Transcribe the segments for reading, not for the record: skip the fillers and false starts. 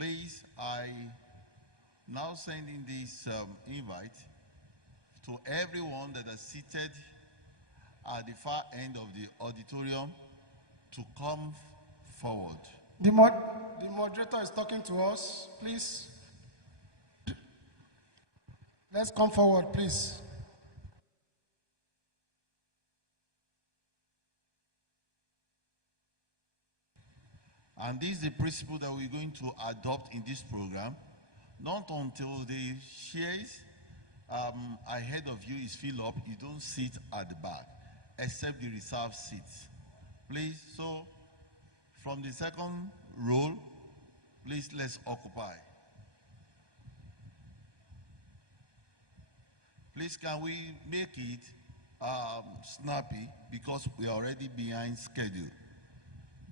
Please, I now sending this invite to everyone that is seated at the far end of the auditorium to come forward. The moderator is talking to us. Please, let's come forward, please. And this is the principle that we're going to adopt in this program. Not until the chairs ahead of you is filled up, you don't sit at the back, except the reserved seats. Please, so from the second row, please let's occupy. Please, can we make it snappy because we are already behind schedule.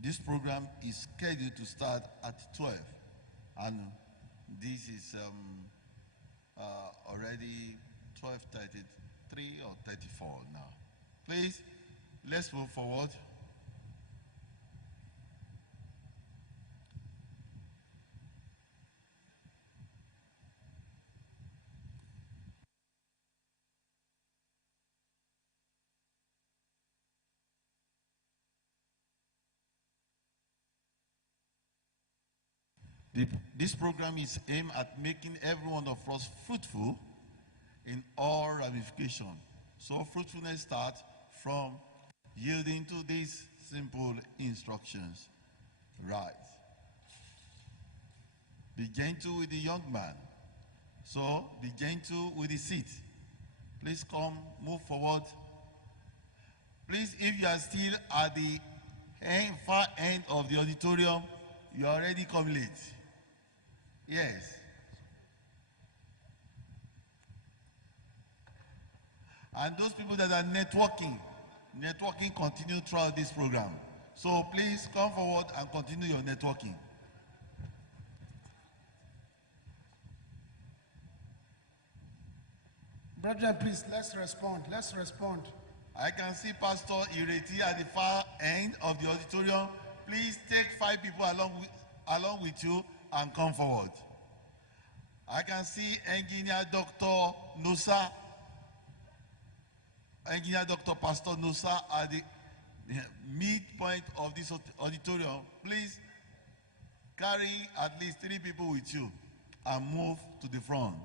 This program is scheduled to start at 12, and this is already 12:33 or 34 now. Please, let's move forward. This program is aimed at making every one of us fruitful in all ramifications. So fruitfulness starts from yielding to these simple instructions. Right. Be gentle with the young man. So be gentle with the seat. Please come, move forward. Please, if you are still at the far end of the auditorium, you already come late. Yes. And those people that are networking continue throughout this program. So please come forward and continue your networking. Brethren, please, let's respond. Let's respond. I can see Pastor Ireti at the far end of the auditorium. Please take 5 people along with you and come forward. I can see Engineer Dr. Nusa, Engineer Dr. Pastor Nusa at the midpoint of this auditorium. Please carry at least 3 people with you and move to the front.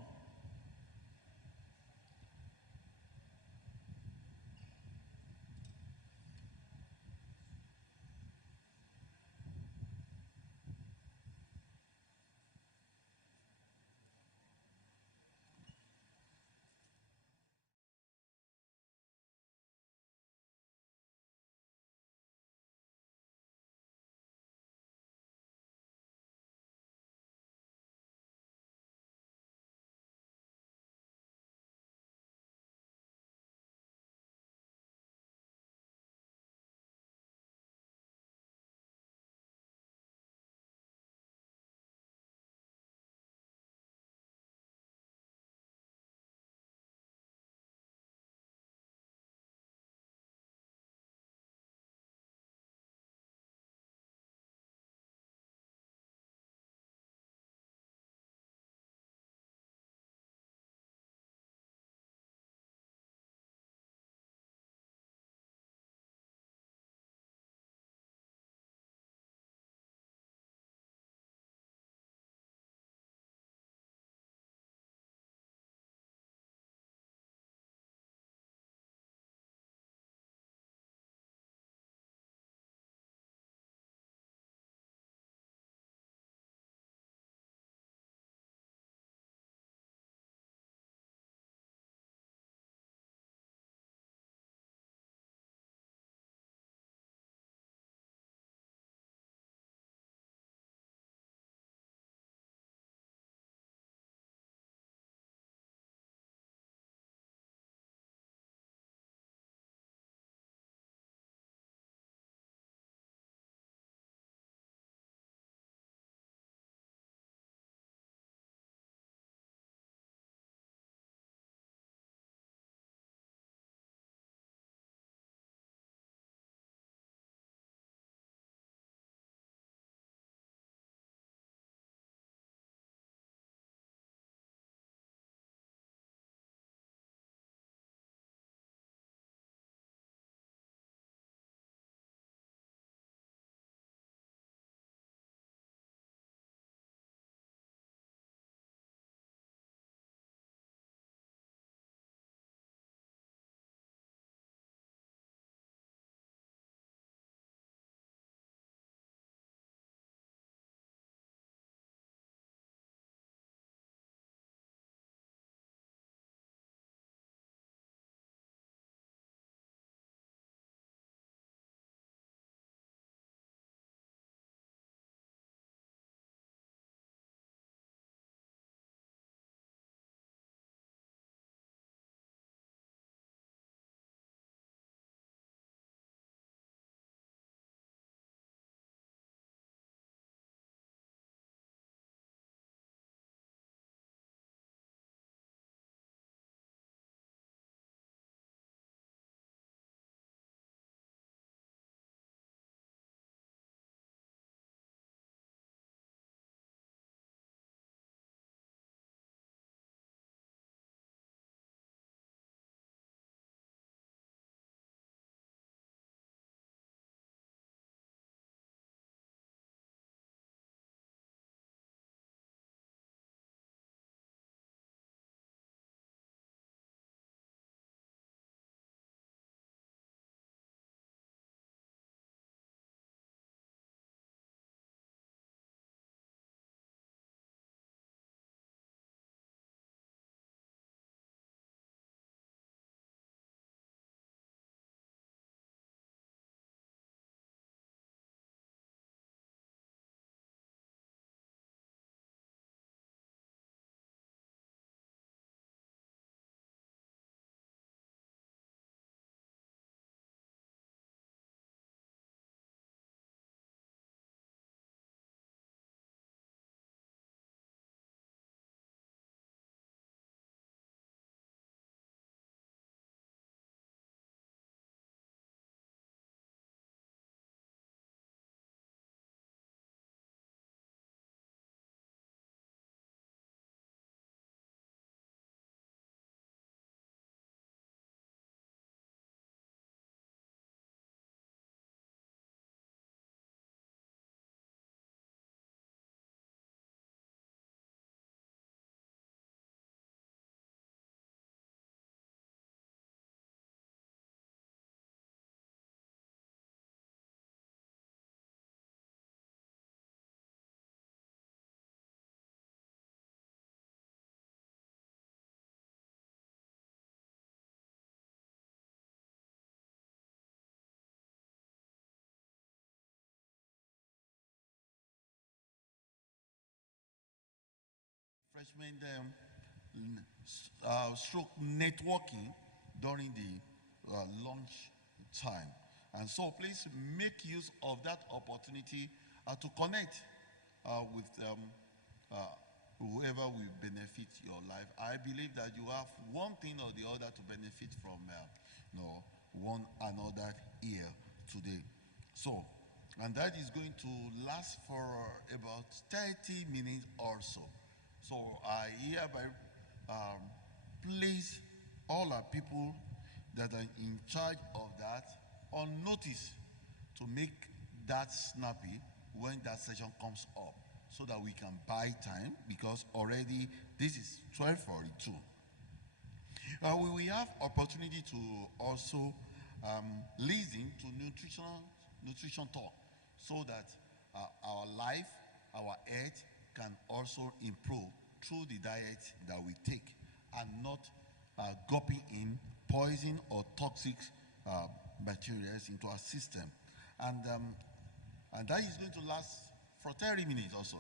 refreshment stroke networking during the lunch time. And so please make use of that opportunity to connect with whoever will benefit your life. I believe that you have one thing or the other to benefit from one another here today. So, and that is going to last for about 30 minutes or so. So I hereby place all our people that are in charge of that on notice to make that snappy when that session comes up, so that we can buy time, because already this is 12:42. We will have opportunity to also listen to nutrition talk, so that our life, our health can also improve through the diet that we take, and not gulping in poison or toxic materials into our system. And that is going to last for 30 minutes also.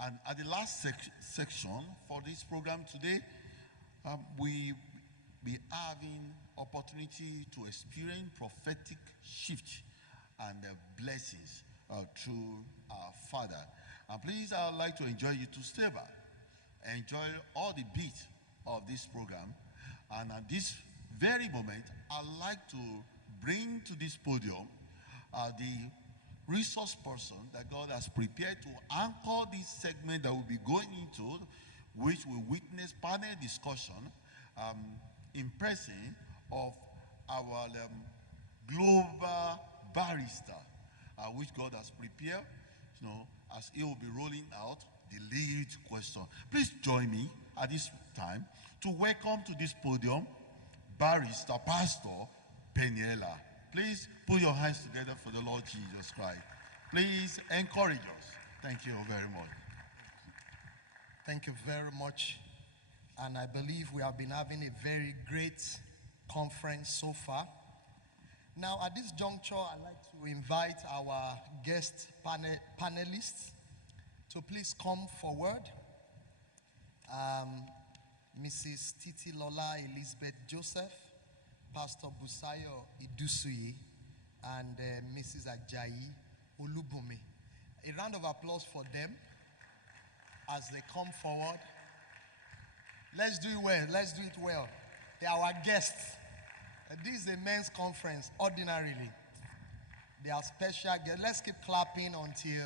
And at the last section for this program today, we be having opportunity to experience prophetic shift and blessings through our Father. And please, I would like to enjoy you to stay back, enjoy all the beat of this program. And at this very moment, I'd like to bring to this podium the resource person that God has prepared to anchor this segment that we'll be going into, which will witness panel discussion in person of our global barrister, which God has prepared, as he will be rolling out the lead question. Please join me at this time to welcome to this podium Barrister Pastor Peniela. Please put your hands together for the Lord Jesus Christ. Please encourage us. Thank you very much. Thank you very much. And I believe we have been having a very great conference so far. Now, at this juncture, I'd like to invite our guest panelists to please come forward. Mrs. Titi Lola Elizabeth Joseph, Pastor Busayo Idusuyi, and Mrs. Ajayi Ulubumi. A round of applause for them as they come forward. Let's do it well. Let's do it well. They are our guests. This is a men's conference, ordinarily. They are special guests. Let's keep clapping until...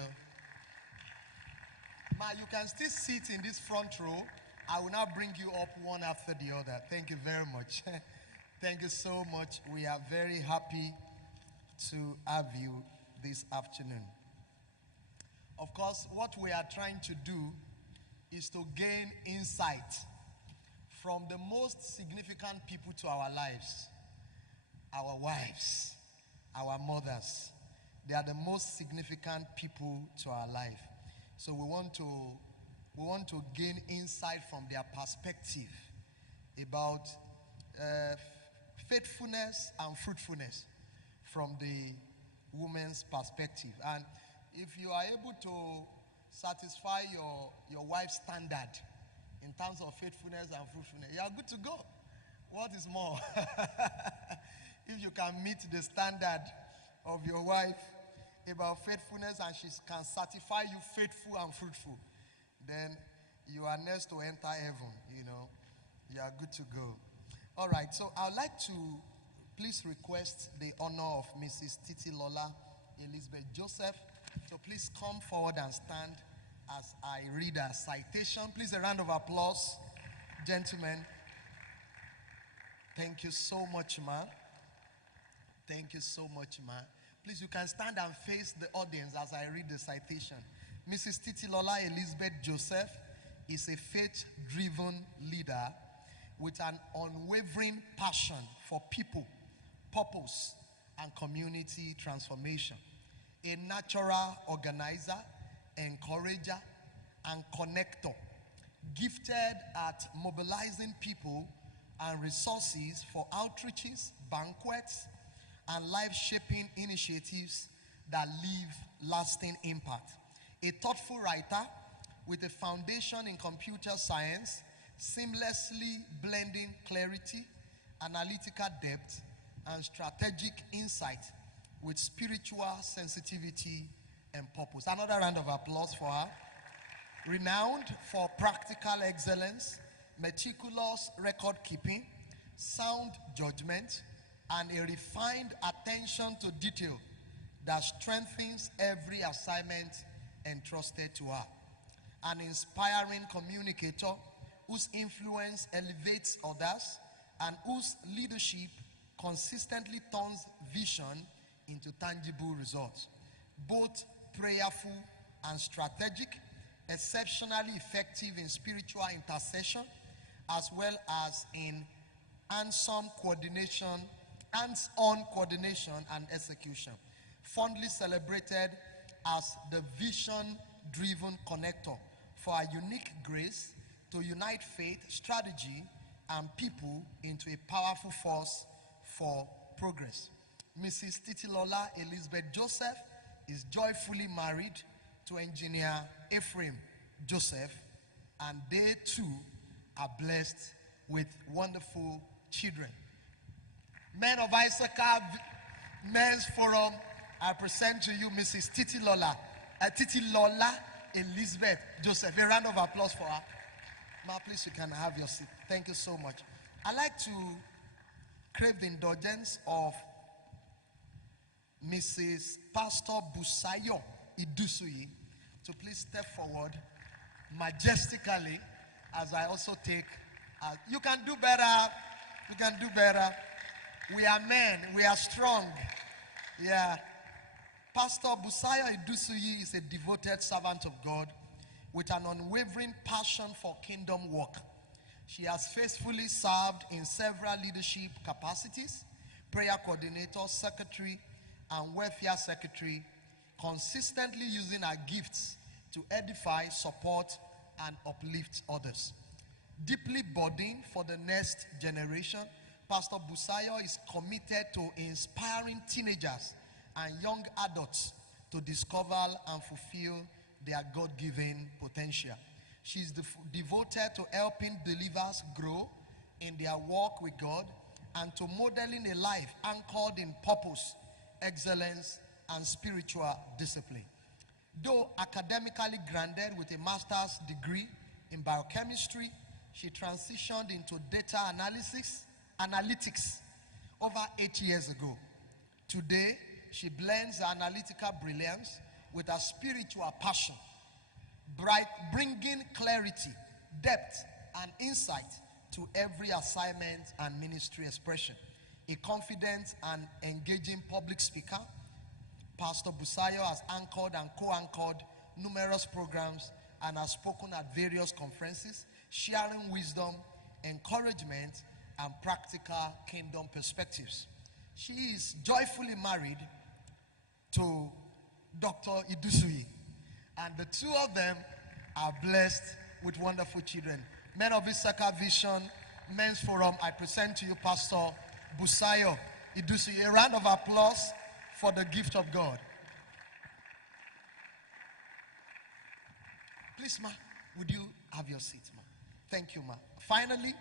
Ma, you can still sit in this front row. I will now bring you up one after the other. Thank you very much. Thank you so much. We are very happy to have you this afternoon. Of course, what we are trying to do is to gain insight from the most significant people to our lives. Our wives, our mothers. They are the most significant people to our life. So we want to gain insight from their perspective about faithfulness and fruitfulness from the woman's perspective. And if you are able to satisfy your wife's standard in terms of faithfulness and fruitfulness, you are good to go. What is more? If you can meet the standard of your wife about faithfulness and she can certify you faithful and fruitful, then you are next to enter heaven, You are good to go. All right, so I'd like to please request the honor of Mrs. Titi Lola Elizabeth Joseph. So please come forward and stand as I read a citation. Please, a round of applause, gentlemen. Thank you so much, ma. Thank you so much, ma. Please, you can stand and face the audience as I read the citation. Mrs. Titi Lola Elizabeth Joseph is a faith-driven leader with an unwavering passion for people, purpose, and community transformation. A natural organizer, encourager, and connector, gifted at mobilizing people and resources for outreaches, banquets, and life-shaping initiatives that leave lasting impact. A thoughtful writer, with a foundation in computer science, seamlessly blending clarity, analytical depth, and strategic insight with spiritual sensitivity and purpose. Another round of applause for her. Renowned for practical excellence, meticulous record keeping, sound judgment, and a refined attention to detail that strengthens every assignment entrusted to her. An inspiring communicator whose influence elevates others and whose leadership consistently turns vision into tangible results. Both prayerful and strategic, exceptionally effective in spiritual intercession, as well as in hands-on coordination and execution. Fondly celebrated as the vision-driven connector for a unique grace to unite faith, strategy, and people into a powerful force for progress. Mrs. Titilola Elizabeth Joseph is joyfully married to engineer Ephraim Joseph, and they too are blessed with wonderful children. Men of Issachar Men's Forum, I present to you Mrs. Titilola Elizabeth Joseph. A round of applause for her. Ma, please, you can have your seat. Thank you so much. I'd like to crave the indulgence of Mrs. Pastor Busayo Idusuyi to please step forward majestically as I also take. You can do better. You can do better. We are men. We are strong. Yeah. Pastor Busayo Idusuyi is a devoted servant of God with an unwavering passion for kingdom work. She has faithfully served in several leadership capacities: prayer coordinator, secretary, and welfare secretary, consistently using her gifts to edify, support, and uplift others. Deeply burdened for the next generation, Pastor Busayo is committed to inspiring teenagers and young adults to discover and fulfill their God-given potential. She is devoted to helping believers grow in their walk with God and to modeling a life anchored in purpose, excellence, and spiritual discipline. Though academically granted with a master's degree in biochemistry, she transitioned into data analytics over 8 years ago. Today, she blends her analytical brilliance with her spiritual passion, bringing clarity, depth, and insight to every assignment and ministry expression. A confident and engaging public speaker, Pastor Busayo has anchored and co-anchored numerous programs and has spoken at various conferences, sharing wisdom, encouragement, and practical kingdom perspectives. She is joyfully married to Dr. Idusuyi, and the two of them are blessed with wonderful children. Men of Issachar Vision Men's Forum, I present to you Pastor Busayo Idusuyi. A round of applause for the gift of God. Please, ma, would you have your seat, ma? Thank you, ma. Finally,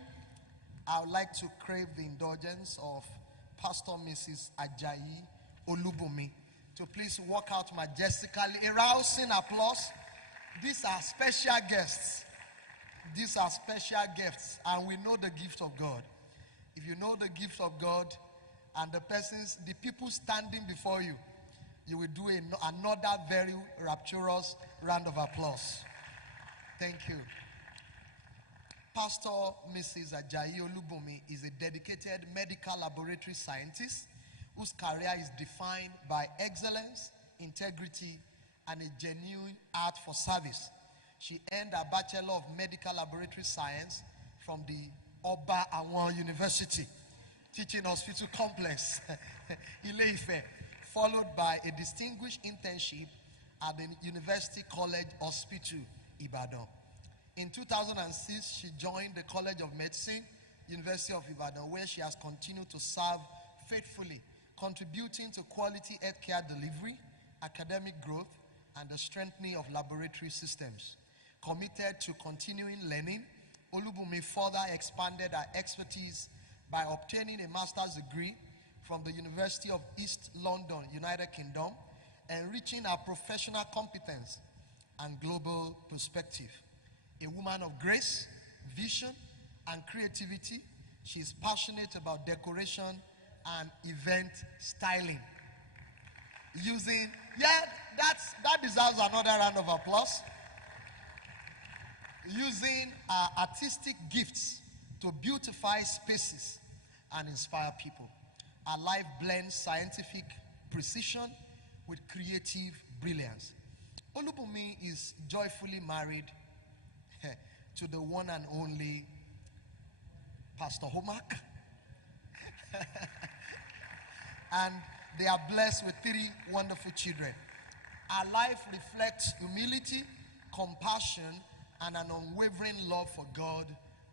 I would like to crave the indulgence of Pastor Mrs. Ajayi Olubumi to please walk out majestically. A rousing applause. These are special guests. These are special gifts, and we know the gift of God. If you know the gift of God and the people standing before you, you will do another very rapturous round of applause. Thank you. Pastor Mrs. Ajayi Olubumi is a dedicated medical laboratory scientist whose career is defined by excellence, integrity, and a genuine heart for service. She earned a Bachelor of Medical Laboratory Science from the Oba Awan University, Teaching Hospital Complex, Ile-Ife, followed by a distinguished internship at the University College Hospital, Ibadan. In 2006, she joined the College of Medicine, University of Ibadan, where she has continued to serve faithfully, contributing to quality healthcare delivery, academic growth, and the strengthening of laboratory systems. Committed to continuing learning, Olubunmi further expanded her expertise by obtaining a master's degree from the University of East London, United Kingdom, enriching her professional competence and global perspective. A woman of grace, vision, and creativity, she is passionate about decoration and event styling. That deserves another round of applause. Using her artistic gifts to beautify spaces and inspire people. Her life blends scientific precision with creative brilliance. Olubunmi is joyfully married to the one and only Pastor Homak. And they are blessed with 3 wonderful children. Our life reflects humility, compassion, and an unwavering love for God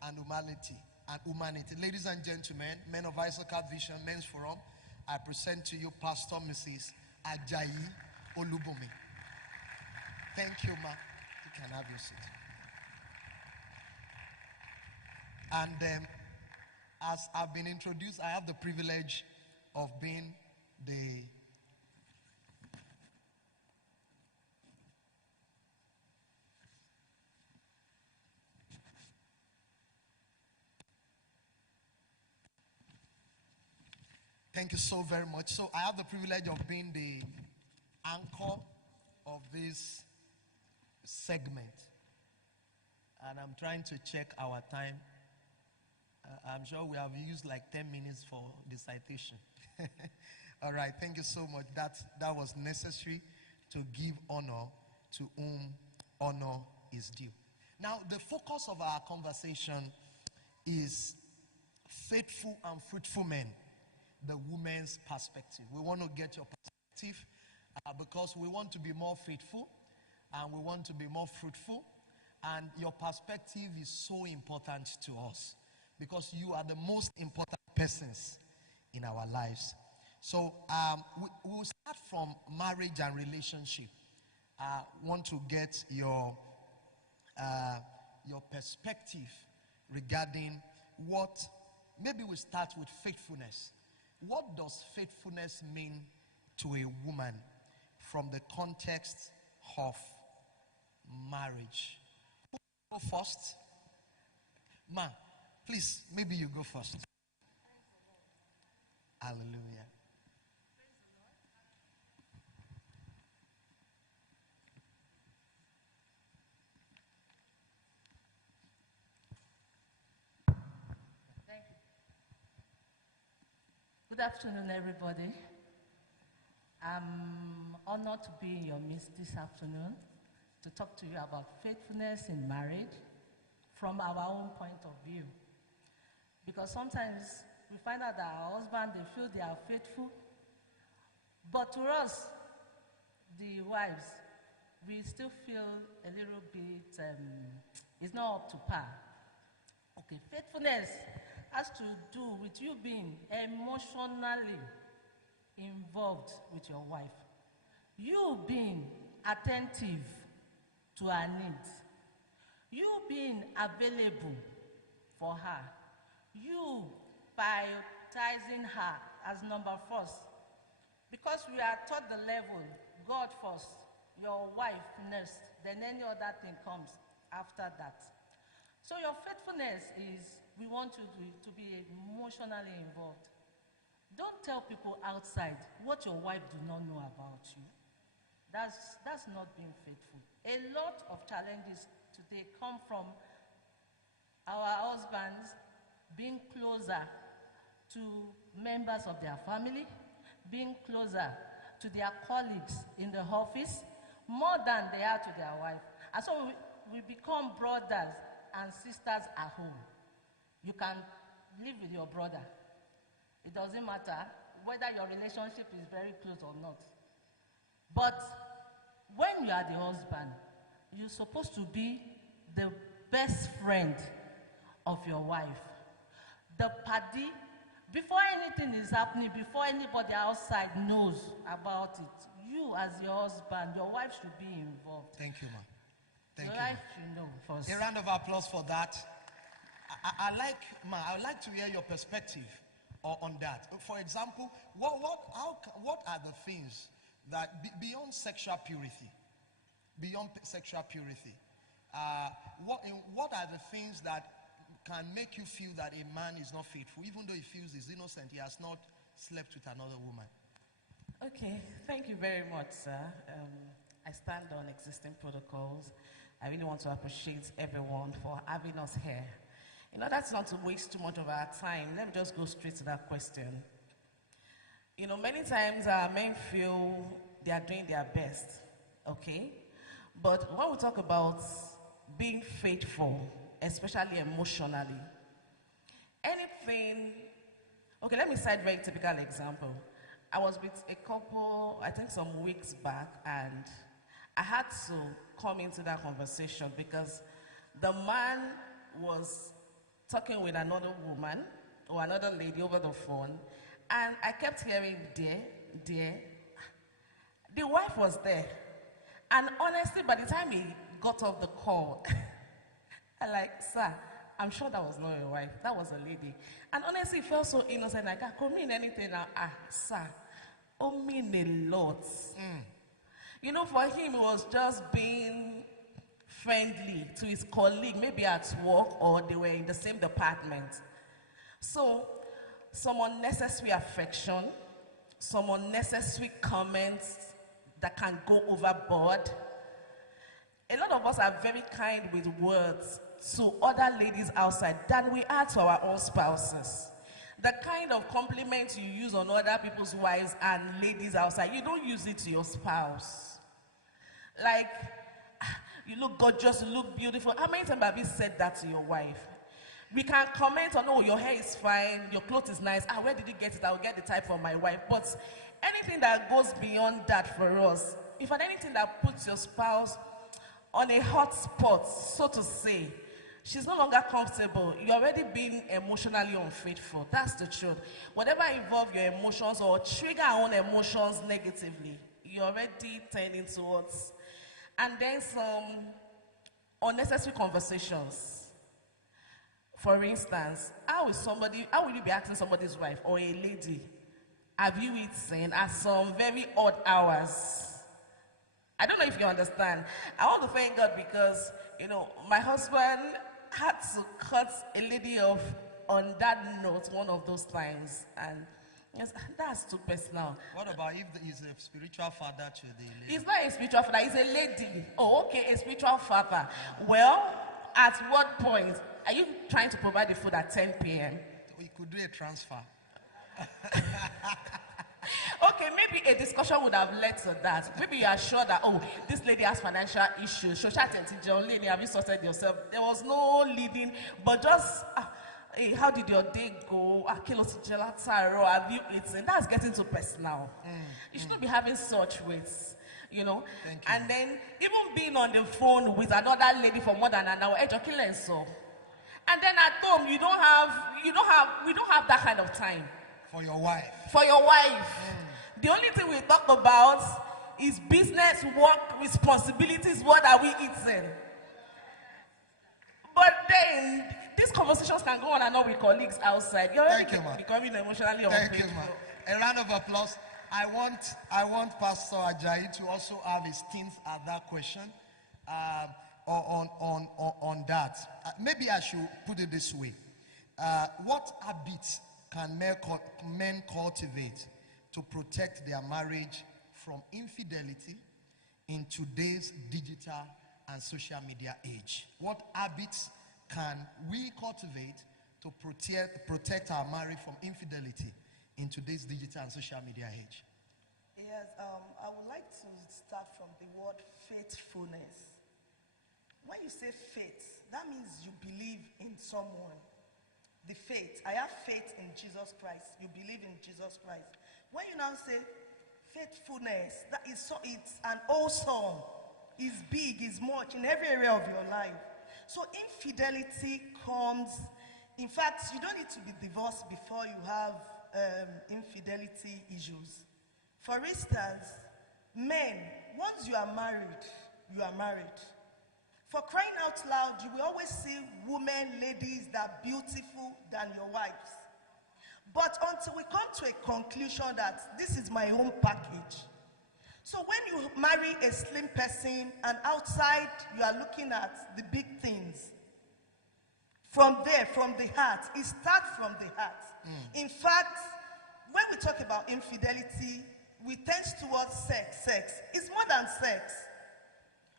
and humanity. Ladies and gentlemen, men of Issachar Vision Men's Forum, I present to you Pastor Mrs. Ajayi Olubunmi. Thank you, ma. You can have your seat. And as I've been introduced, I have the privilege of being the Thank you so very much. So I have the privilege of being the anchor of this segment. And I'm trying to check our time. I'm sure we have used like 10 minutes for the citation. All right, thank you so much. That was necessary to give honor to whom honor is due. Now, the focus of our conversation is faithful and fruitful men. The woman's perspective. We want to get your perspective because we want to be more faithful and we want to be more fruitful. And your perspective is so important to us because you are the most important persons in our lives. So we'll start from marriage and relationship. I want to get your perspective regarding what, maybe we start with faithfulness. What does faithfulness mean to a woman from the context of marriage? Who will go first? Ma, please, maybe you go first. Hallelujah. Good afternoon, everybody. I'm honored to be in your midst this afternoon to talk to you about faithfulness in marriage from our own point of view. Because sometimes we find out that our husband, they feel they are faithful, but to us, the wives, we still feel a little bit, it's not up to par. Okay, faithfulness has to do with you being emotionally involved with your wife. You being attentive to her needs. You being available for her. You prioritizing her as number first. Because we are taught the level, God first, your wife next, then any other thing comes after that. So your faithfulness is, we want you to be emotionally involved. Don't tell people outside what your wife do not know about you. That's not being faithful. A lot of challenges today come from our husbands being closer to members of their family, being closer to their colleagues in the office, more than they are to their wife. And so we become brothers and sisters at home. You can live with your brother. It doesn't matter whether your relationship is very close or not. But when you are the husband, you're supposed to be the best friend of your wife. The paddy, before anything is happening, before anybody outside knows about it, you as your husband, your wife should be involved. Thank you, ma. Thank Your you. wife should know first. A round of applause for that. I would like to hear your perspective on that. For example, what are the things that beyond sexual purity, what are the things that can make you feel that a man is not faithful, even though he feels he's innocent, he has not slept with another woman? Okay, thank you very much, sir. I stand on existing protocols. I really want to appreciate everyone for having us here. In order not to waste too much of our time, let me just go straight to that question. You know, many times our men feel they are doing their best, okay? But when we talk about being faithful, especially emotionally, anything, okay, let me cite a very typical example. I was with a couple, I think some weeks back, and I had to come into that conversation because the man was talking with another woman or another lady over the phone, and I kept hearing, dear, dear. The wife was there. And honestly, by the time he got off the call, I like, sir, I'm sure that was not your wife. That was a lady. And honestly, it felt so innocent. Like, I could mean anything now. Sir, oh, mean a lot. You know, for him, it was just being friendly to his colleague, maybe at work or they were in the same department. So, some unnecessary affection, some unnecessary comments that can go overboard. A lot of us are very kind with words to other ladies outside than we are to our own spouses. The kind of compliments you use on other people's wives and ladies outside, you don't use it to your spouse. Like, you look gorgeous, you look beautiful. How many times have you said that to your wife? We can comment on, oh, your hair is fine, your clothes is nice. Where did you get it? I will get the type for my wife. But anything that goes beyond that for us, if anything that puts your spouse on a hot spot, so to say, she's no longer comfortable. You're already being emotionally unfaithful. That's the truth. Whatever involves your emotions or trigger our own emotions negatively, you're already turning towards. And then some unnecessary conversations. For instance, how will you be asking somebody's wife or a lady, have you eaten at some very odd hours? I don't know if you understand. I want to thank God because, you know, my husband had to cut a lady off on that note one of those times. And yes, that's too personal. What about if he's a spiritual father to the lady? He's not a spiritual father, he's a lady. Oh, okay, a spiritual father. Well, at what point? Are you trying to provide the food at 10 p.m.? We could do a transfer. Okay, maybe a discussion would have led to that. Maybe you are sure that, oh, this lady has financial issues. John Lady, have you sorted yourself? There was no leading, but just, hey, how did your day go? Have you eaten? That's getting too personal. You shouldn't be having such ways. You know, and then even being on the phone with another lady for more than an hour, and then at home we don't have that kind of time for your wife. For your wife, the only thing we talk about is business, work, responsibilities. What are we eating? But then these conversations can go on and on with colleagues outside. You're already becoming emotionally unfaithful. Thank you, ma. A round of applause. I want Pastor Ajayi to also have his stint at that question on that. Maybe I should put it this way. What habits can men cultivate to protect their marriage from infidelity in today's digital and social media age? What habits can we cultivate to protect our marriage from infidelity in today's digital and social media age? Yes, I would like to start from the word faithfulness. When you say faith, that means you believe in someone. The faith, I have faith in Jesus Christ. You believe in Jesus Christ. When you now say faithfulness, that is so, it's an awesome, it's big, it's much in every area of your life. So infidelity comes, in fact, you don't need to be divorced before you have infidelity issues. For instance, men, once you are married, you are married. For crying out loud, you will always see women, ladies that are beautiful than your wives. But until we come to a conclusion that this is my own package. So when you marry a slim person and outside you are looking at the big things, from there, from the heart, it starts from the heart. In fact, when we talk about infidelity, we tend towards sex. It's more than sex.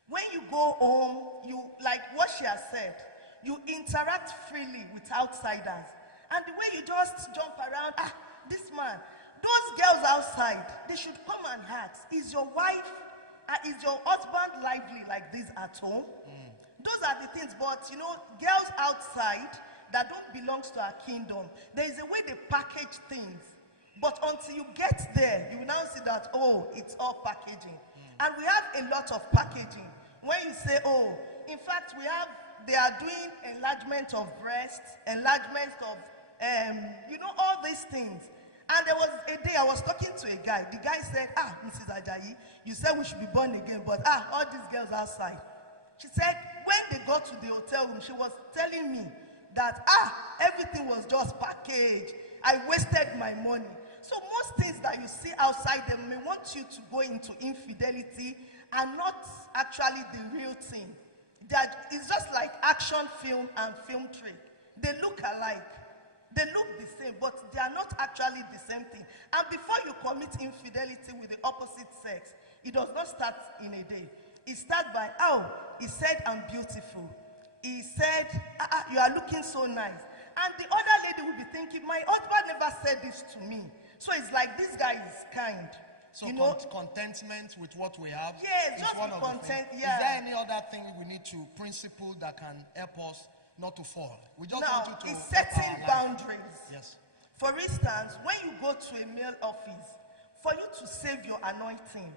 When you go home, you, like what she has said, you interact freely with outsiders. And the way you just jump around, this man, those girls outside, they should come and ask, is your wife, is your husband lively like this at home? Those are the things, but you know, girls outside that don't belong to our kingdom, there is a way they package things. But until you get there, you will now see that, oh, it's all packaging. And we have a lot of packaging. When you say, oh, in fact, they are doing enlargement of breasts, enlargement of, all these things. And there was a day I was talking to a guy. The guy said, Mrs. Ajayi, you said we should be born again, but all these girls outside. She said, when they got to the hotel room, she was telling me that, everything was just packaged. I wasted my money. So most things that you see outside them may want you to go into infidelity and not actually the real thing. That it's just like action film and film trick. They look alike. They look the same, but they are not actually the same thing. And before you commit infidelity with the opposite sex, it does not start in a day. It starts by, he said I'm beautiful. He said, you are looking so nice. And the other lady will be thinking, my husband never said this to me. So it's like, this guy is kind. So contentment with what we have. Yes, is just one be of the content. things. Yeah. Is there any other thing we need to principle that can help us not to fall? We just want Now, you to it's help setting our life. boundaries. Yes. For instance, when you go to a male office, for you to save your anointing,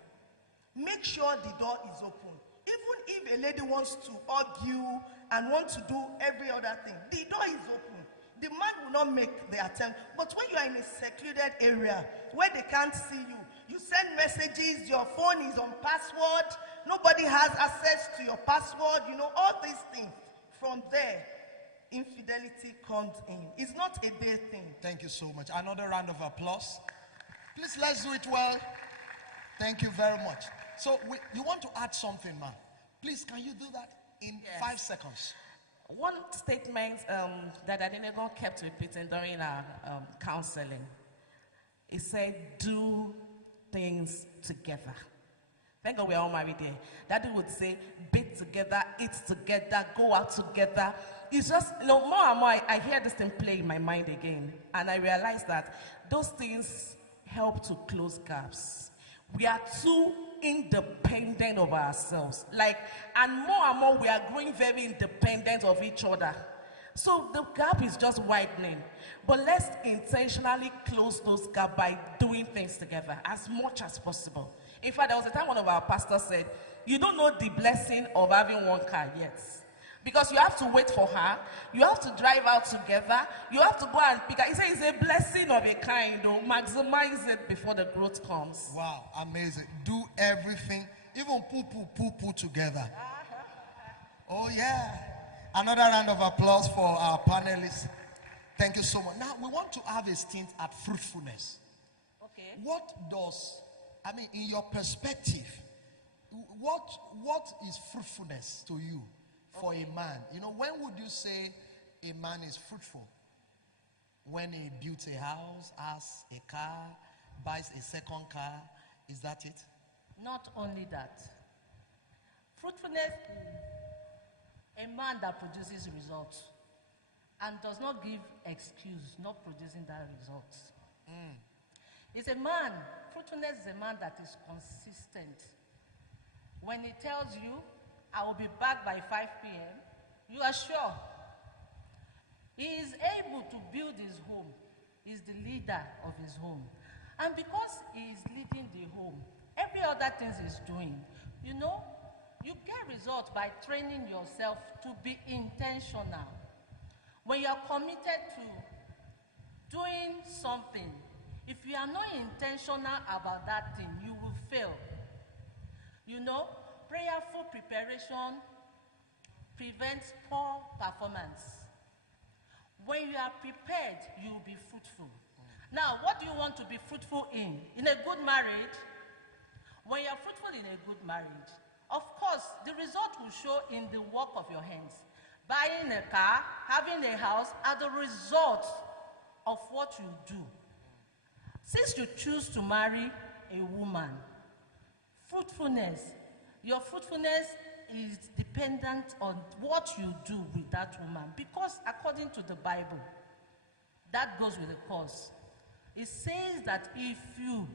make sure the door is open. Even if a lady wants to argue and want to do every other thing, the door is open. The man will not make the attempt. But when you are in a secluded area where they can't see you, you send messages, your phone is on password, nobody has access to your password, all these things. From there, infidelity comes in. It's not a day thing. Thank you so much. Another round of applause. Please, let's do it well. Thank you very much. So, you want to add something, ma'am? Please, can you do that in 5 seconds? One statement that Adenegon kept repeating during our counseling, he said, do things together. Thank God we're all married here. Daddy would say, bake together, eat together, go out together. It's just, more and more, I hear this thing play in my mind again. And I realize that those things help to close gaps. We are too independent of ourselves. And more, we are growing very independent of each other. So the gap is just widening. But let's intentionally close those gaps by doing things together as much as possible. In fact, there was a time one of our pastors said, you don't know the blessing of having one car yet. Because you have to wait for her, you have to drive out together, you have to go and pick her. He said it's a blessing of a kind, maximize it before the growth comes. Wow, amazing. Do everything, even poo together. Oh yeah. Another round of applause for our panelists. Thank you so much. Now we want to have a stint at fruitfulness. Okay. What does, in your perspective, what is fruitfulness to you for a man? When would you say a man is fruitful? When he builds a house, has a car, buys a second car, is that it? Not only that. Fruitfulness is a man that produces results and does not give excuse not producing that result. It's a man, fruitfulness is a man that is consistent. When he tells you, I will be back by 5 p.m., you are sure. He is able to build his home. He's the leader of his home. And because he is leading the home, every other thing he's doing, you get results by training yourself to be intentional. When you are committed to doing something, if you are not intentional about that thing, you will fail. Prayerful preparation prevents poor performance. When you are prepared, you will be fruitful. Now, what do you want to be fruitful in? In a good marriage? When you are fruitful in a good marriage, of course, the result will show in the work of your hands. Buying a car, having a house are the result of what you do. Since you choose to marry a woman, your fruitfulness is dependent on what you do with that woman. Because according to the Bible, that goes with the cause. It says that if you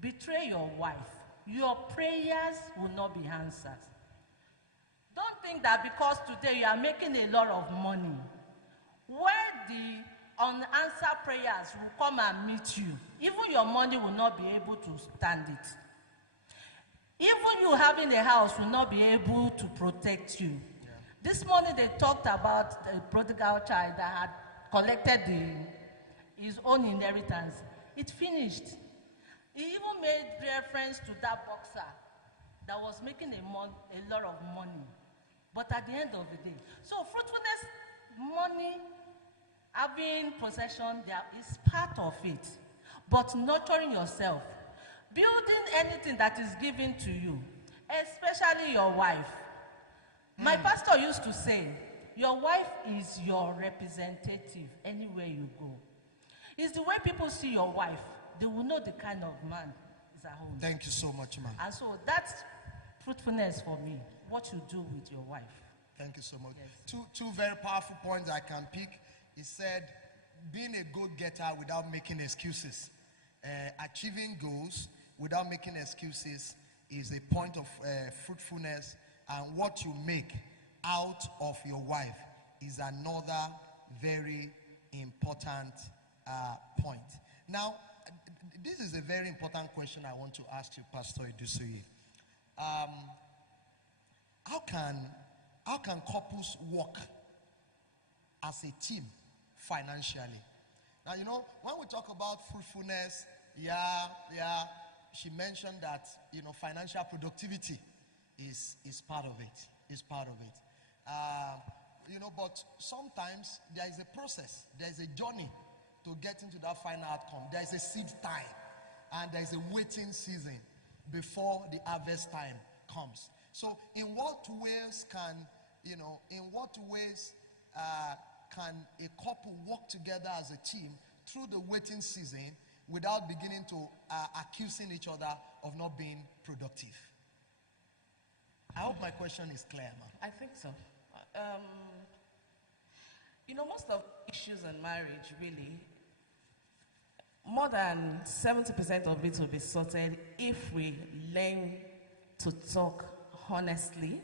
betray your wife, your prayers will not be answered. Don't think that because today you are making a lot of money, where the unanswered prayers will come and meet you, even your money will not be able to stand it. Even you having a house will not be able to protect you. Yeah. This morning they talked about the prodigal child that had collected his own inheritance. It finished. He even made reference to that boxer that was making a lot of money. But at the end of the day, so fruitfulness, money, having possession, there is part of it. But nurturing yourself, building anything that is given to you, especially your wife. My pastor used to say, your wife is your representative anywhere you go. It's the way people see your wife, they will know the kind of man is at home. Thank you so much, ma'am. And so that's fruitfulness for me, what you do with your wife. Thank you so much. Yes. Two very powerful points I can pick. He said, being a go-getter without making excuses. Achieving goals without making excuses is a point of fruitfulness, and what you make out of your wife is another very important point. Now, this is a very important question I want to ask you, Pastor Edusoye. How can couples work as a team financially? Now, you know, when we talk about fruitfulness, she mentioned that, you know, financial productivity is part of it. Is part of it. You know, but sometimes there is a process, there is a journey to get into that final outcome. There is a seed time, and there is a waiting season before the harvest time comes. So, in what ways can can a couple work together as a team through the waiting season without beginning to accusing each other of not being productive? I hope my question is clear, ma'am. I think so. You know, most of issues in marriage, really, more than 70% of it will be sorted if we learn to talk honestly,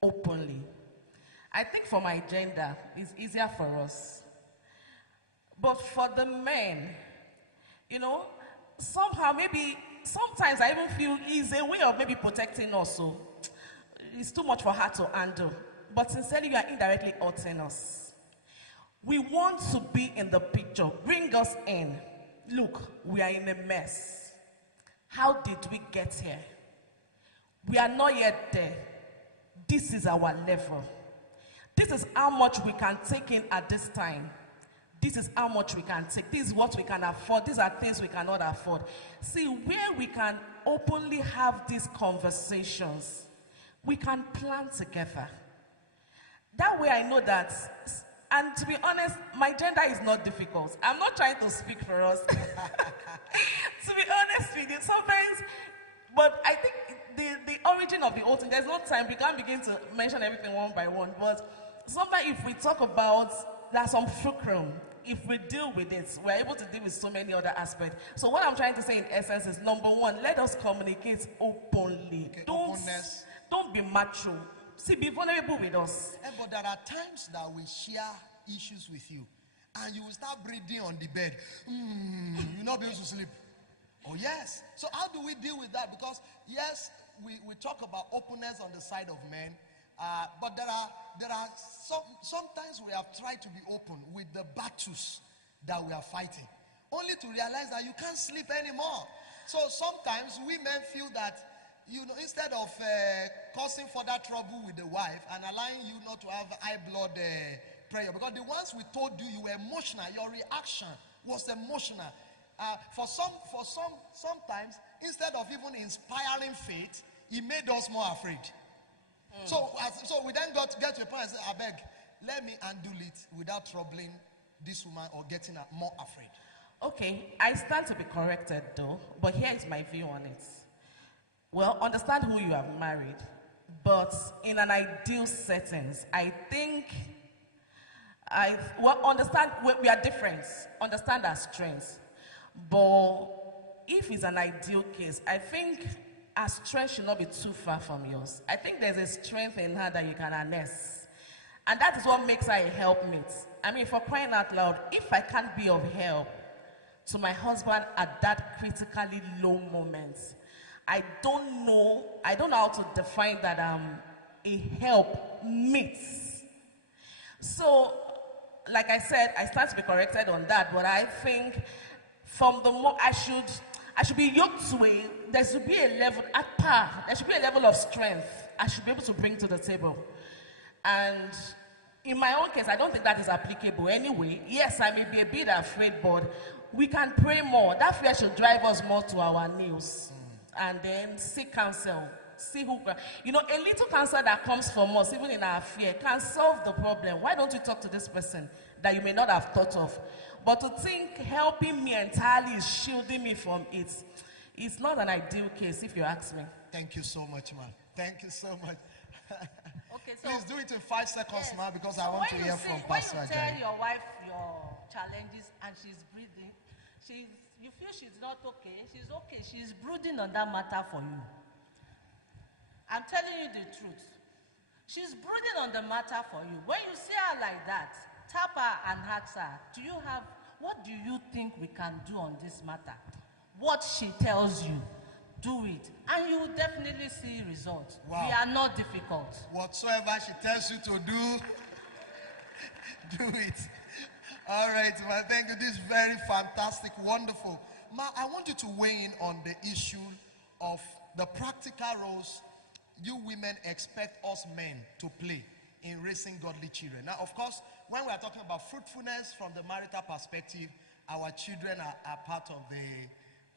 openly. I think for my gender, it's easier for us. But for the men, you know, somehow, maybe, sometimes I even feel it's a way of maybe protecting us. So it's too much for her to handle. But sincerely, you are indirectly hurting us. We want to be in the picture. Bring us in. Look, we are in a mess. How did we get here? We are not yet there. This is our level. This is how much we can take in at this time. This is how much we can take. This is what we can afford. These are things we cannot afford. See, where we can openly have these conversations, we can plan together. That way I know that, and to be honest, my gender is not difficult. I'm not trying to speak for us. To be honest with you, sometimes, but I think the origin of the whole thing, there's no time. We can't begin to mention everything one by one. But sometimes if we talk about, there's some fulcrum. If we deal with it, we're able to deal with so many other aspects. So what I'm trying to say in essence is, number one, let us communicate openly. Okay, Don't be macho. See, be vulnerable with us. But there are times that we share issues with you, and you will start breathing on the bed. You'll not be able to sleep. Oh, yes. So how do we deal with that? Because, yes, we talk about openness on the side of men, but there are sometimes we have tried to be open with the battles that we are fighting, only to realize that you can't sleep anymore. So sometimes we men feel that instead of causing further trouble with the wife and allowing you not to have high blood prayer, because the ones we told you, you were emotional, your reaction was emotional. Sometimes, instead of even inspiring faith, it made us more afraid. So we then get to a point and say, I beg, let me handle it without troubling this woman or getting her more afraid. Okay, I stand to be corrected though, but here is my view on it. Well, understand who you have married, but in an ideal settings, I think understand we are different, understand our strengths, but if it's an ideal case, I think our strength should not be too far from yours. I think there's a strength in her that you can harness, and that is what makes her a helpmate. I mean, for crying out loud, if I can't be of help to my husband at that critically low moment, I don't know how to define that I'm a helpmate. So, like I said, I stand to be corrected on that, but I think from the more I should be yoked to it, there should be a level at par, there should be a level of strength I should be able to bring to the table. And in my own case, I don't think that is applicable anyway. Yes, I may be a bit afraid, but we can pray more. That fear should drive us more to our knees and then seek counsel. See who, a little counsel that comes from us, even in our fear, can solve the problem. Why don't you talk to this person that you may not have thought of? But to think helping me entirely is shielding me from it, it's not an ideal case, if you ask me. Thank you so much, man. Thank you so much. Okay, so Please do it in 5 seconds, yes. man, because I want to hear from Pastor When you tell Ajayi. your wife your challenges and she's breathing, you feel she's not okay. She's okay. She's brooding on that matter for you. I'm telling you the truth. She's brooding on the matter for you. When you see her like that, tap her and ask her, what do you think we can do on this matter? What she tells you, do it. And you will definitely see results. Wow. We are not difficult. Whatsoever she tells you to do, do it. All right, man. Thank you. This is very fantastic, wonderful. Ma, I want you to weigh in on the issue of the practical roles you women expect us men to play in raising godly children. Now, of course, when we are talking about fruitfulness from the marital perspective, our children are part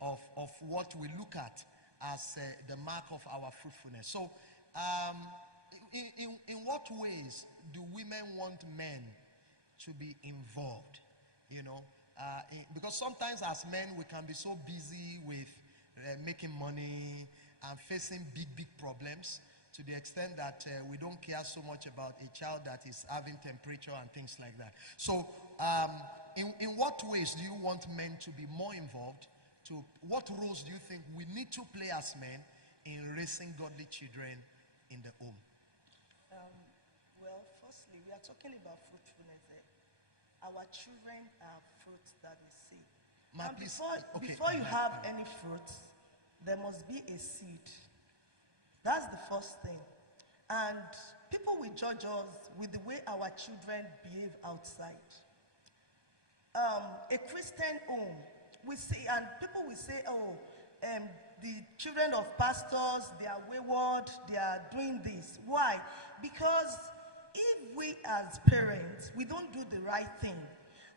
of what we look at as the mark of our fruitfulness. So, in what ways do women want men to be involved? Because sometimes as men we can be so busy with making money and facing big problems to the extent that we don't care so much about a child that is having temperature and things like that. So, in what ways do you want men to be more involved? What roles do you think we need to play as men in raising godly children in the home? Well, firstly, we are talking about fruitfulness. Our children are fruits that we see. Ma, And please, before you have any fruits, there must be a seed. That's the first thing. And people will judge us with the way our children behave outside. A Christian home, we see, and people will say, the children of pastors, they are wayward, they are doing this. Why? Because if we as parents, we don't do the right thing,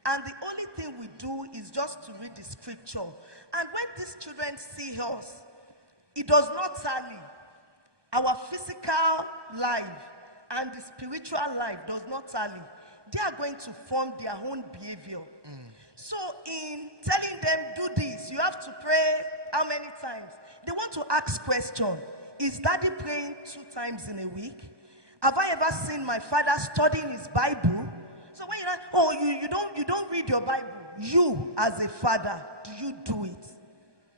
and the only thing we do is just to read the scripture, and when these children see us, it does not tally. Our physical life and the spiritual life does not tally. They are going to form their own behavior. So in telling them, do this, you have to pray how many times? They want to ask question. Is daddy praying 2 times in a week? Have I ever seen my father studying his Bible? So when you're like, you don't read your Bible. You as a father, do you do it?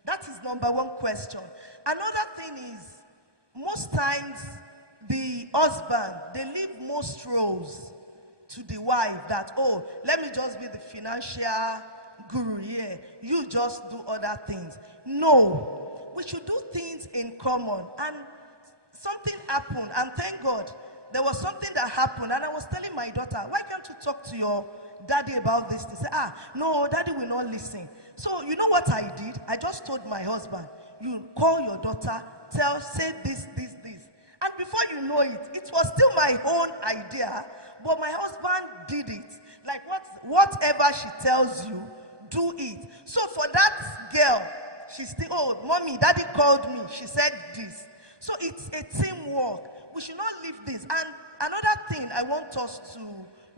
That is number one question. Another thing is, most times the husband, they leave most roles to the wife that, let me just be the financial guru here. You just do other things. No, we should do things in common. And something happened, and thank God, there was something that happened, and I was telling my daughter, why can't you talk to your daddy about this? They said, no, daddy will not listen. So you know what I did? I just told my husband, you call your daughter say this, this, this. And before you know it, it was still my own idea, but my husband did it. Like whatever she tells you, do it. So for that girl, she still, oh, mommy, daddy called me. She said this. So it's a teamwork. We should not leave this. And another thing I want us to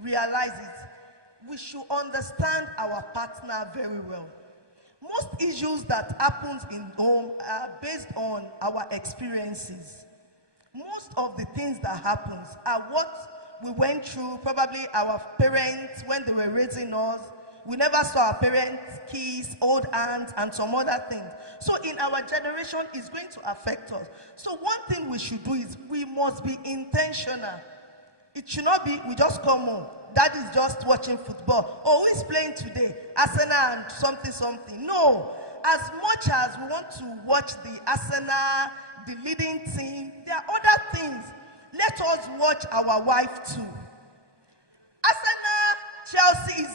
realize is we should understand our partner very well. Most issues that happens in home are based on our experiences. Most of the things that happens are what we went through, probably our parents when they were raising us. We never saw our parents kiss, hold hands, and some other things. So in our generation, it's going to affect us. So one thing we should do is we must be intentional. It should not be we just come home. Dad is just watching football. Oh, who is playing today? Arsenal and something. No. As much as we want to watch the Arsenal, the leading team, there are other things. Let us watch our wife too. Arsenal, Chelsea is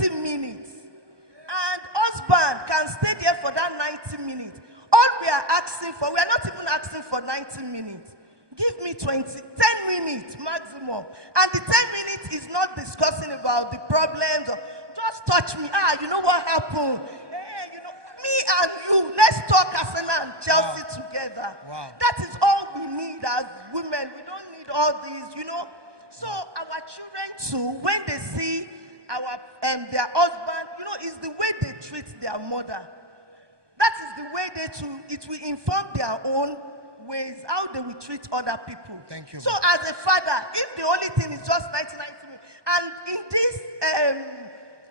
90 minutes. And husband can stay there for that 90 minutes. All we are asking for, we are not even asking for 90 minutes. Give me 10 minutes maximum. And the 10 minutes is not discussing about the problems. Or just touch me. You know what happened? Hey, me and you, let's talk Arsenal and Chelsea together. Wow. That is all we need as women. We don't need all these, So our children too, when they see their husband, it's the way they treat their mother. That is the way they too, it will inform their own ways, how they will treat other people. Thank you. So as a father, if the only thing is just 1990 minutes, and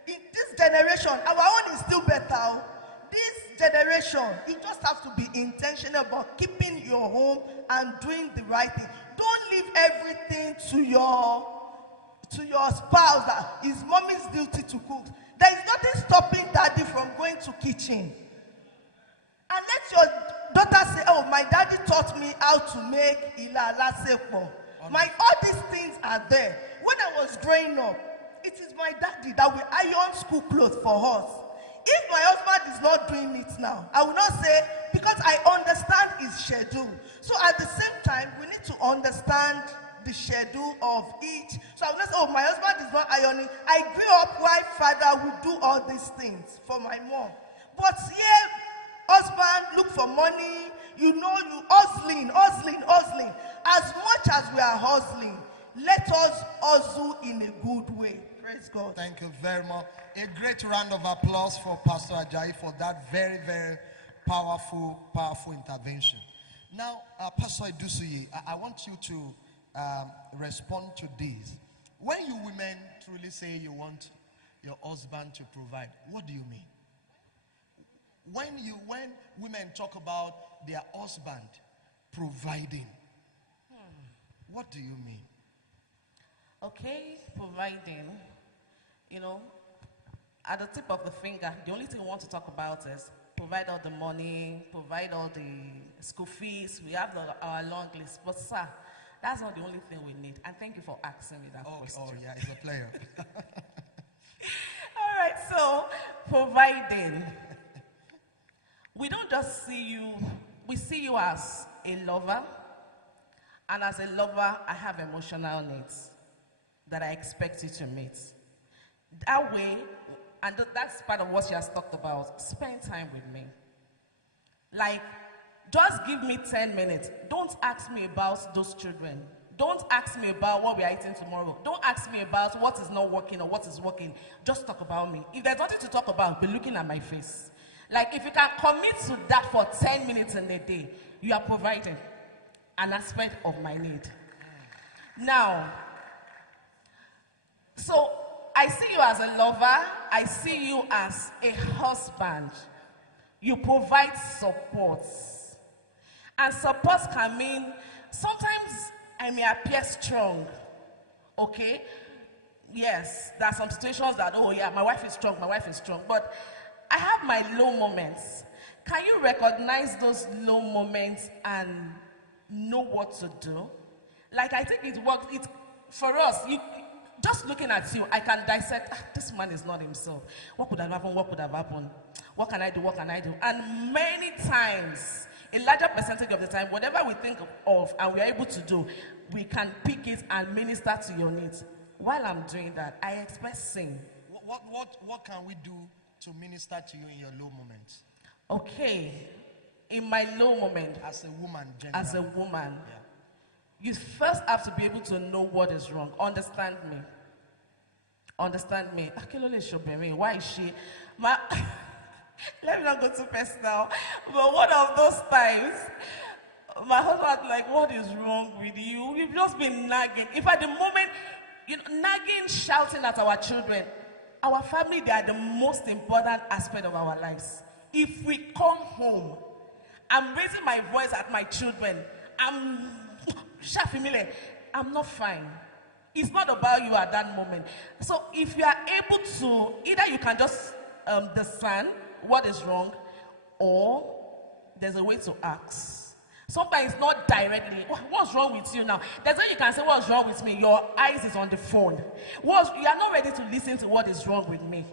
in this generation, our own is still better. This generation, you just have to be intentional about keeping your home and doing the right thing. Don't leave everything to your spouse that it's mommy's duty to cook. There is nothing stopping daddy from going to kitchen. And let your daughter say, oh, my daddy taught me how to make ilala sepo. All these things are there. When I was growing up, it is my daddy that will iron school clothes for us. If my husband is not doing it now, I will not say, because I understand his schedule. So at the same time, we need to understand the schedule of each. So I will not say, oh, my husband is not ironing. I grew up while father would do all these things for my mom. But here, husband, look for money. You hustling. As much as we are hustling, let us hustle in a good way. Praise God. Thank you very much. A great round of applause for Pastor Ajayi for that very, very powerful intervention. Now, Pastor Idusuyi, I want you to respond to this. When you women truly say you want your husband to provide, what do you mean? When women talk about their husband providing, what do you mean? Okay, providing, at the tip of the finger, the only thing we want to talk about is provide all the money, provide all the school fees. We have our long list. But sir, that's not the only thing we need. And thank you for asking me that question. Oh yeah, it's a player. All right, so providing. We don't just see you, we see you as a lover. And as a lover, I have emotional needs that I expect you to meet. That way, and that's part of what she has talked about, spend time with me. Like, just give me 10 minutes. Don't ask me about those children. Don't ask me about what we are eating tomorrow. Don't ask me about what is not working or what is working. Just talk about me. If there's nothing to talk about, be looking at my face. Like, if you can commit to that for 10 minutes in a day, you are providing an aspect of my need. Now, so I see you as a lover. I see you as a husband. You provide support. And support can mean, sometimes I may appear strong, okay? Yes, there are some situations that, oh yeah, my wife is strong, but I have my low moments. Can you recognize those low moments and know what to do? Like, I think it works. For us, just looking at you, I can dissect, this man is not himself. What could have happened? What can I do? And many times, a larger percentage of the time, whatever we think of and we are able to do, we can pick it and minister to your needs. While I'm doing that, I expect sing. What can we do to minister to you in your low moments? Okay, in my low moment, As a woman, generally. as a woman, you first have to be able to know what is wrong. Understand me. Understand me. Akilole Shobemi, why is she? Let me not go too personal. But one of those times, my husband was like, what is wrong with you? You've just been nagging. If at the moment, nagging, shouting at our children, our family, they are the most important aspect of our lives. If we come home, I'm raising my voice at my children, I'm not fine. It's not about you at that moment. So if you are able to, either you can just discern what is wrong, or there's a way to ask. Sometimes not directly. What's wrong with you now? There's a way you can say, what's wrong with me? Your eyes is on the phone. You are not ready to listen to what is wrong with me.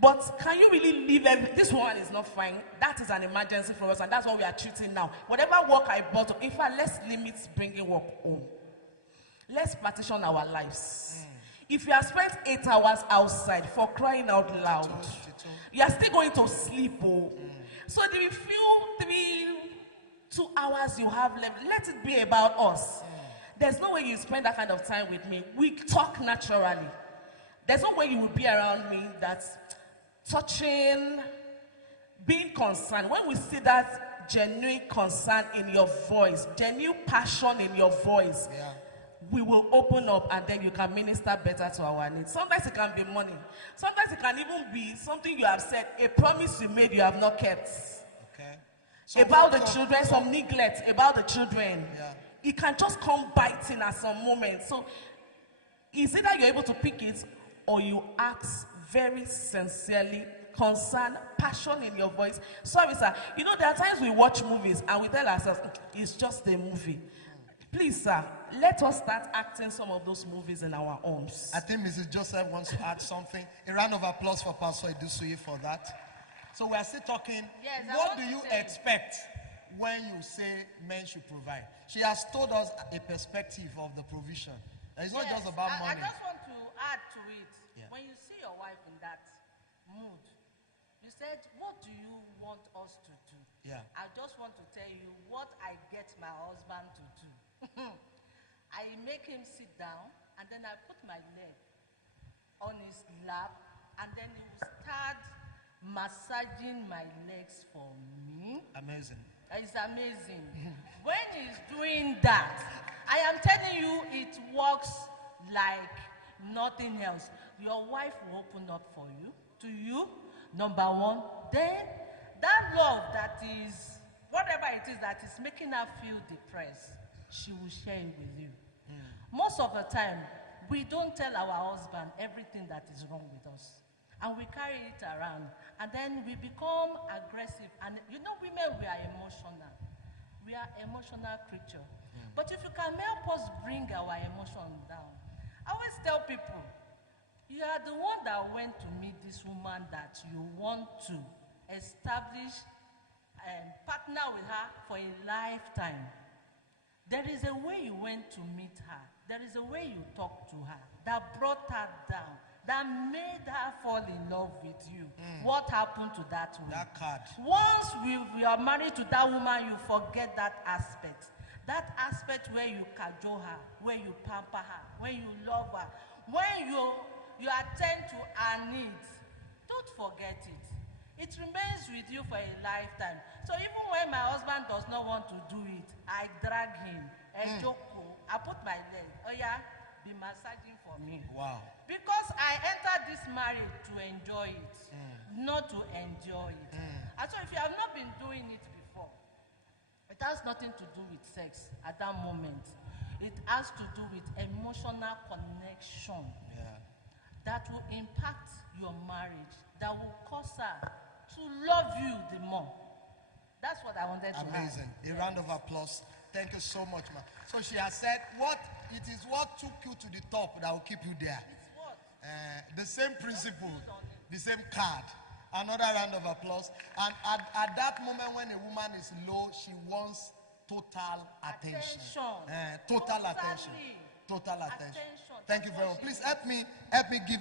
But can you really leave this one is not fine? That is an emergency for us, and that's what we are treating now. Whatever work I bought, in fact, let's limit bringing work home. Let's partition our lives. If you have spent 8 hours outside, for crying out loud, you are still going to sleep. So the few 2 hours you have left, let it be about us. There's no way you spend that kind of time with me. We talk naturally. There's no way you will be around me that's touching, being concerned. When we see that genuine concern in your voice, genuine passion in your voice, we will open up, and then you can minister better to our needs. Sometimes it can be money. Sometimes it can even be something you have said, a promise you made you have not kept. Okay. About the children, some neglect about the children. It can just come biting at some moment. So it's either you're able to pick it, or you ask very sincerely, concern, passion in your voice. Sorry, sir. You know, there are times we watch movies and we tell ourselves, it's just a movie. Please, sir, let us start acting some of those movies in our homes. I think Mrs. Joseph wants to add something. A round of applause for Pastor Idusuyi for that. So we are still talking. Yes, what do you expect when you say men should provide? She has told us a perspective of the provision. It's not just about money. I just want to add to it. When you see your wife in that mood, you said, what do you want us to do? I just want to tell you what I get my husband to do. I make him sit down, and then I put my leg on his lap, and then he will start massaging my legs for me. Amazing. It's amazing. When he's doing that, I am telling you, it works like nothing else. Your wife will open up for you, to you, number one. Then that love that is, whatever it is that is making her feel depressed, she will share it with you. Most of the time, we don't tell our husband everything that is wrong with us. And we carry it around. And then we become aggressive. And you know, women, we are emotional. We are emotional creatures. But if you can help us bring our emotion down, I always tell people, you are the one that went to meet this woman that you want to establish and partner with her for a lifetime. There is a way you went to meet her. There is a way you talked to her that brought her down, that made her fall in love with you. What happened to that woman? That card. Once we are married to that woman, you forget that aspect. That aspect where you cajole her, where you pamper her, when you love her, when you attend to her needs. Don't forget it. It remains with you for a lifetime. So even when my husband does not want to do it, I drag him. I put my leg. Oh yeah, be massaging for me. Wow. Because I entered this marriage to enjoy it, not to endure it. And so if you have not been doing it before, it has nothing to do with sex at that moment. It has to do with emotional connection that will impact your marriage, that will cause her to love you the more. That's what I wanted to Amazing. add. A round of applause. Thank you so much, ma. So she has said, it is what took you to the top that will keep you there. It's what? The same principle, the same card. Another round of applause. And at that moment when a woman is low, she wants total attention. Total attention. Total attention. Thank you very much. Please help me give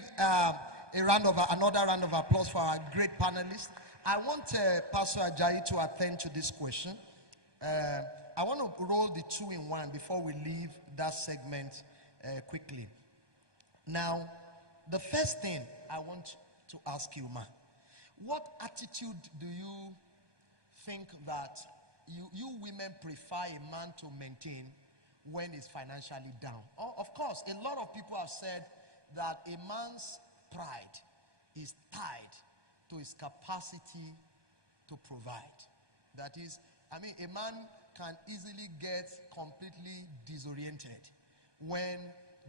another round of applause for our great panelists. I want Pastor Ajayi to attend to this question. I want to roll the 2-in-1 before we leave that segment quickly. Now, the first thing I want to ask you, ma, what attitude do you think that you women prefer a man to maintain when he's financially down? Of course, a lot of people have said that a man's pride is tied to his capacity to provide. That is, a man can easily get completely disoriented when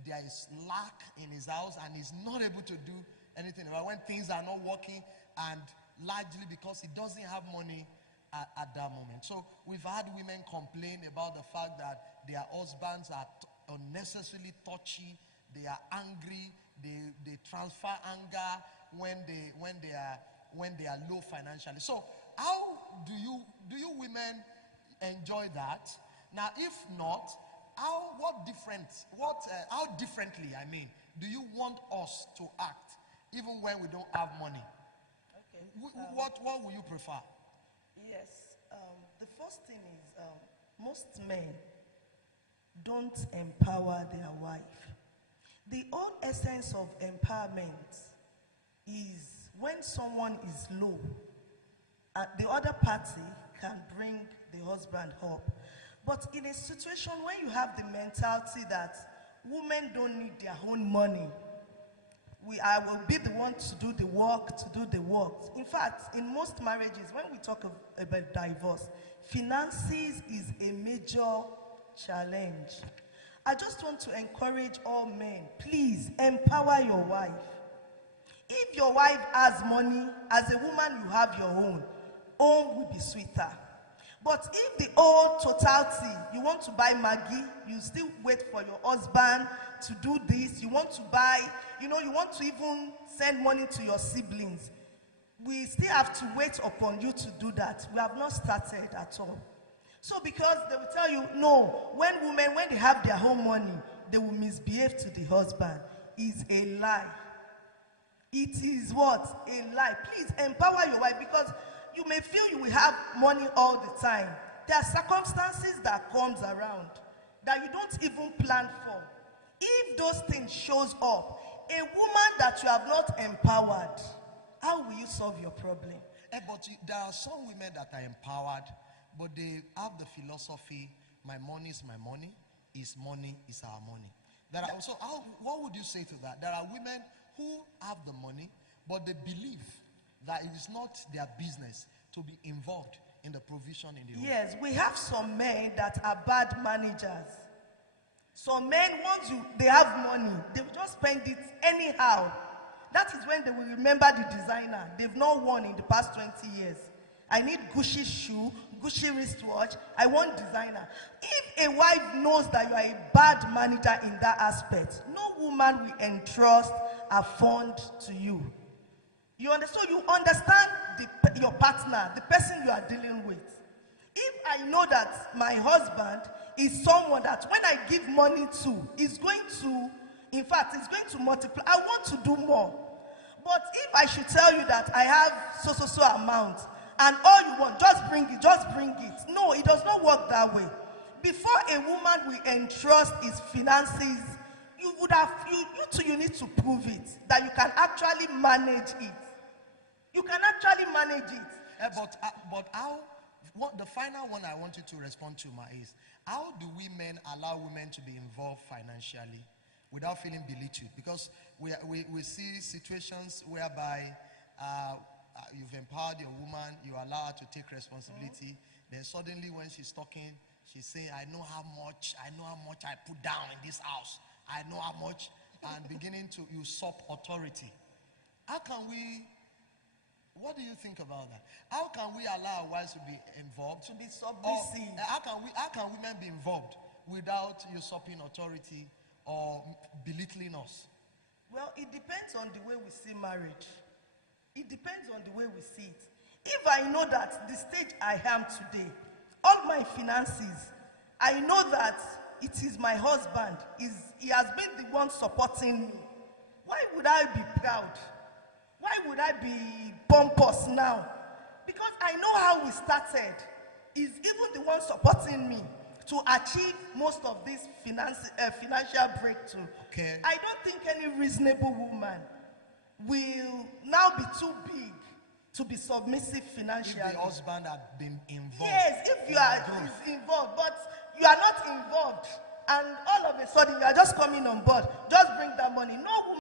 there is lack in his house and he's not able to do anything about when things are not working, and largely because he doesn't have money at that moment. So we've had women complain about the fact that their husbands are unnecessarily touchy, they are angry, they transfer anger when they are low financially. So how do you women enjoy that? Now, if not, how differently, do you want us to act even when we don't have money? Okay. What will you prefer? Yes. The first thing is most men don't empower their wife. The whole essence of empowerment is when someone is low, the other party can bring the husband up. But in a situation when you have the mentality that women don't need their own money, I will be the one to do the work, In fact, in most marriages, when we talk about divorce, finances is a major challenge. I just want to encourage all men, please empower your wife. If your wife has money, as a woman you have your own. Home will be sweeter. But if the whole totality, you want to buy Maggi, you still wait for your husband to do this, you want to buy, you want to even send money to your siblings. We still have to wait upon you to do that. We have not started at all. So because they will tell you, no, when they have their own money, they will misbehave to the husband. Is a lie. It is what? A lie. Please empower your wife, because you may feel you will have money all the time. There are circumstances that comes around that you don't even plan for. If those things shows up, a woman that you have not empowered, how will you solve your problem? But there are some women that are empowered, but they have the philosophy, my money is my money, his money is our money. What would you say to that? There are women who have the money, but they believe that it is not their business to be involved in the provision in the home. Yes, we have some men that are bad managers. Some men, once they have money, they will just spend it anyhow. That is when they will remember the designer. They've not worn in the past 20 years. I need Gucci shoe, Gucci wristwatch. I want designer. If a wife knows that you are a bad manager in that aspect, no woman will entrust a fund to you. You understand? You understand your partner, the person you are dealing with. If I know that my husband is someone that when I give money to, is going to multiply. I want to do more. But if I should tell you that I have so amount, and all you want, just bring it. No, it does not work that way. Before a woman will entrust his finances, you need to prove it, that you can actually manage it. You can actually manage it. But how, the final one I want you to respond to, Ma, is how do women allow women to be involved financially without feeling belittled? Because we see situations whereby you've empowered your woman, you allow her to take responsibility. Then suddenly when she's talking, she's saying, I know how much I put down in this house. I know how much, and beginning to usurp authority. What do you think about that? How can we allow our wives to be involved? To be submissive. How can women be involved without usurping authority or belittling us? Well, it depends on the way we see marriage. It depends on the way we see it. If I know that the stage I am today, all my finances, I know that it is my husband, he has been the one supporting me. Why would I be proud? Why would I be pompous now? Because I know how we started. He's even the one supporting me to achieve most of this financial breakthrough. Okay. I don't think any reasonable woman will now be too big to be submissive financially. If the husband had been involved. Yes, if you are is involved, but you are not involved, and all of a sudden you are just coming on board, just bring that money. No woman